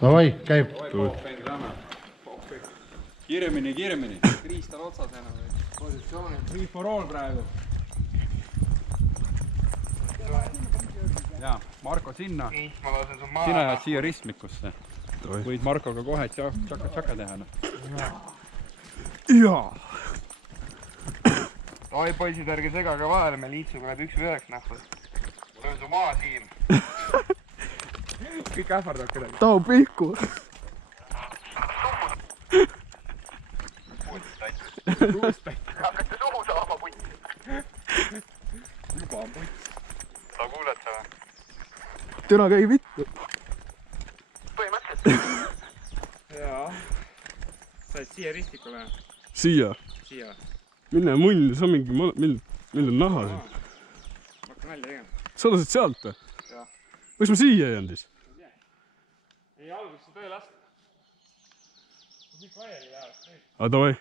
Davai, käib. Kiiremini. Kriis tal otsas enam. Positsioonid. Free for all praegu. Jaa, Marko sinna. Sina jääd siia ristmikusse. Võid Markoga kohe tšaka teha. Jaa. Oi poisid, ärge segage vahele, me liitsuga need 1-9 nähvad. Mul on su maa siin. Kõik ähvardavad kedagi. Tao pihku. Hakkate suhu saama putt. Juba on putt. Sa kuuled sa või? Türa käi vittu. Põhimõtteliselt. Jaa. Sa oled siia ristikule? Siia. Siia. Mine munn, see on mingi, meil on naha siin. Ma hakkan välja tegema. Sa lasid sealt või? Jah. Võiks ma siia jäänud siis? Ei, alguses sa töö lasta. Kõik vaiali lähevad. Aga davai.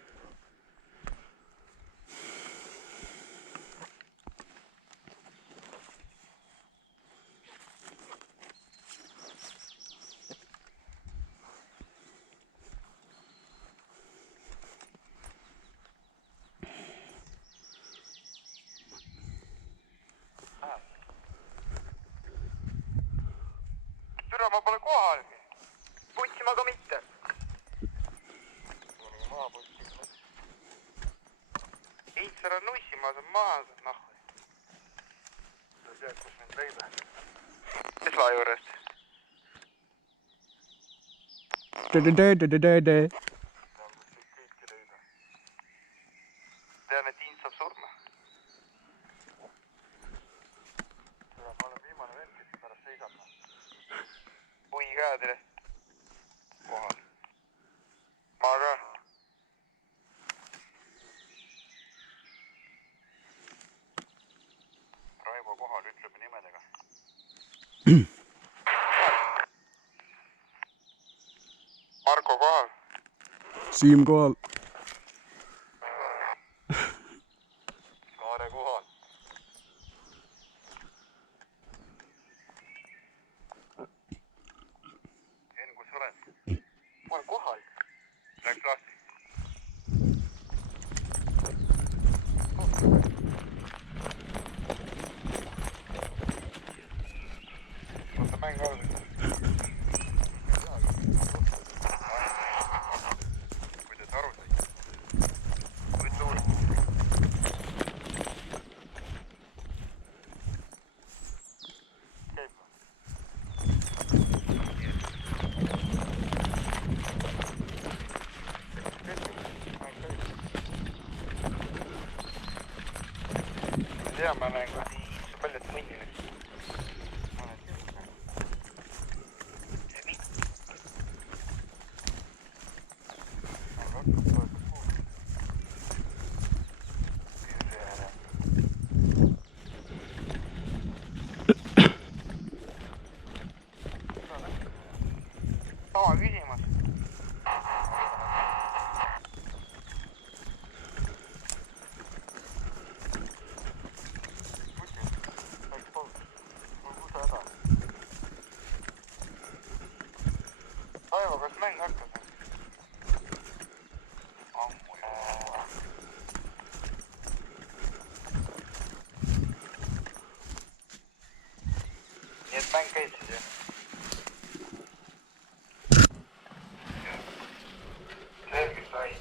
Türa, ma pole kohal. Putsima ka mitte. Eitsar on nussimaa, see on maas. Noh. Sa tead, kus mind leida. Tesla juurest. Tean, et Int saab surma. Ma olen viimane vend, kes pärast seisab. Pui käedele. Kohal. Ma ka. Raivo kohal, ütleme nimedega. Marko kohal. Siim kohal. Kaare kohal. Enn, kus sa oled? Ma olen kohal. Läks lahti. Võta mäng alla. Kuidas aru said? Võtta uurida. Käib või? Tea, ma näen, kui paljud mõnile. Sama küsimus. Raivo, kas mäng hakkas? Ammu juba. Nii et mäng käis siis jah? Selge sai.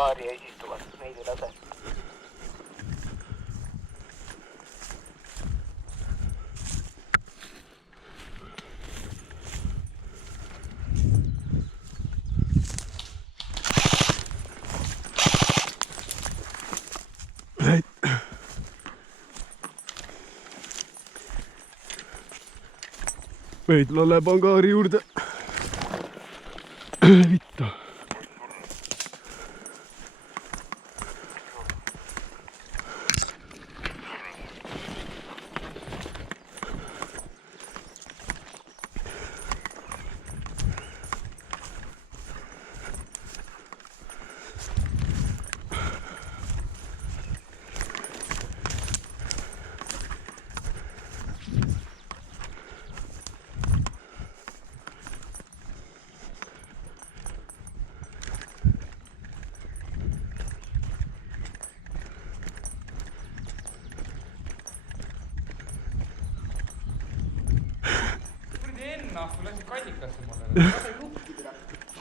angaari ees istuvad, neid ei lase. Veidla läheb angaari juurde. Vittu.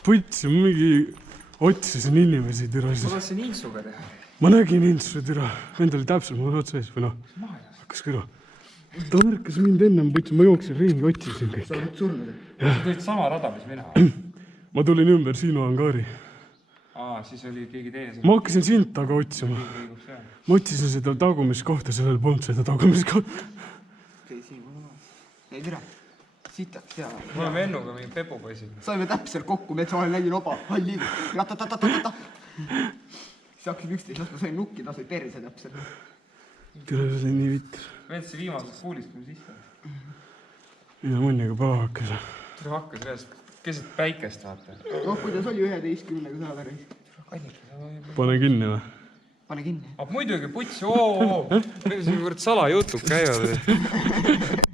Puts on mingi otsisin inimesi türa siis. Ma tahtsin Insuga teha. Ma nägin Insu türa. Vend oli täpselt mul otsa ees või noh. Hakkas kõrva. Ta märkas mind ennem, Puts, ma jooksin ringi, otsisin kõik. Sa oled surnud? Sa tulid sama rada, mis mina. Ma tulin ümber sinu angaari. Siis oli keegi teine. Ma hakkasin sind taga otsima. Ma otsisin seda tagumiskohta, sellel polnud seda tagumiskohta. Okei, siin on olemas. Ei türa. Sitaks hea. Mul on vennuga mingi pepupoisi. Saime täpselt kokku, metsa vahel nägin oba. Hall liigub. Ratatatatata. Siis hakkasin üksteist laskma, sain nukki, ta sai perse täpselt. Tere, see oli nii vittus. Veetsi viimasest kuulist, kui sisse. Mida munniga pala hakkas. Tere hakkas reast keset päikest, vaata. Noh, kuidas oli 11-ga saada reis? Pane kinni või? Pane kinni. Muidugi, Puts, see salajutud käivad.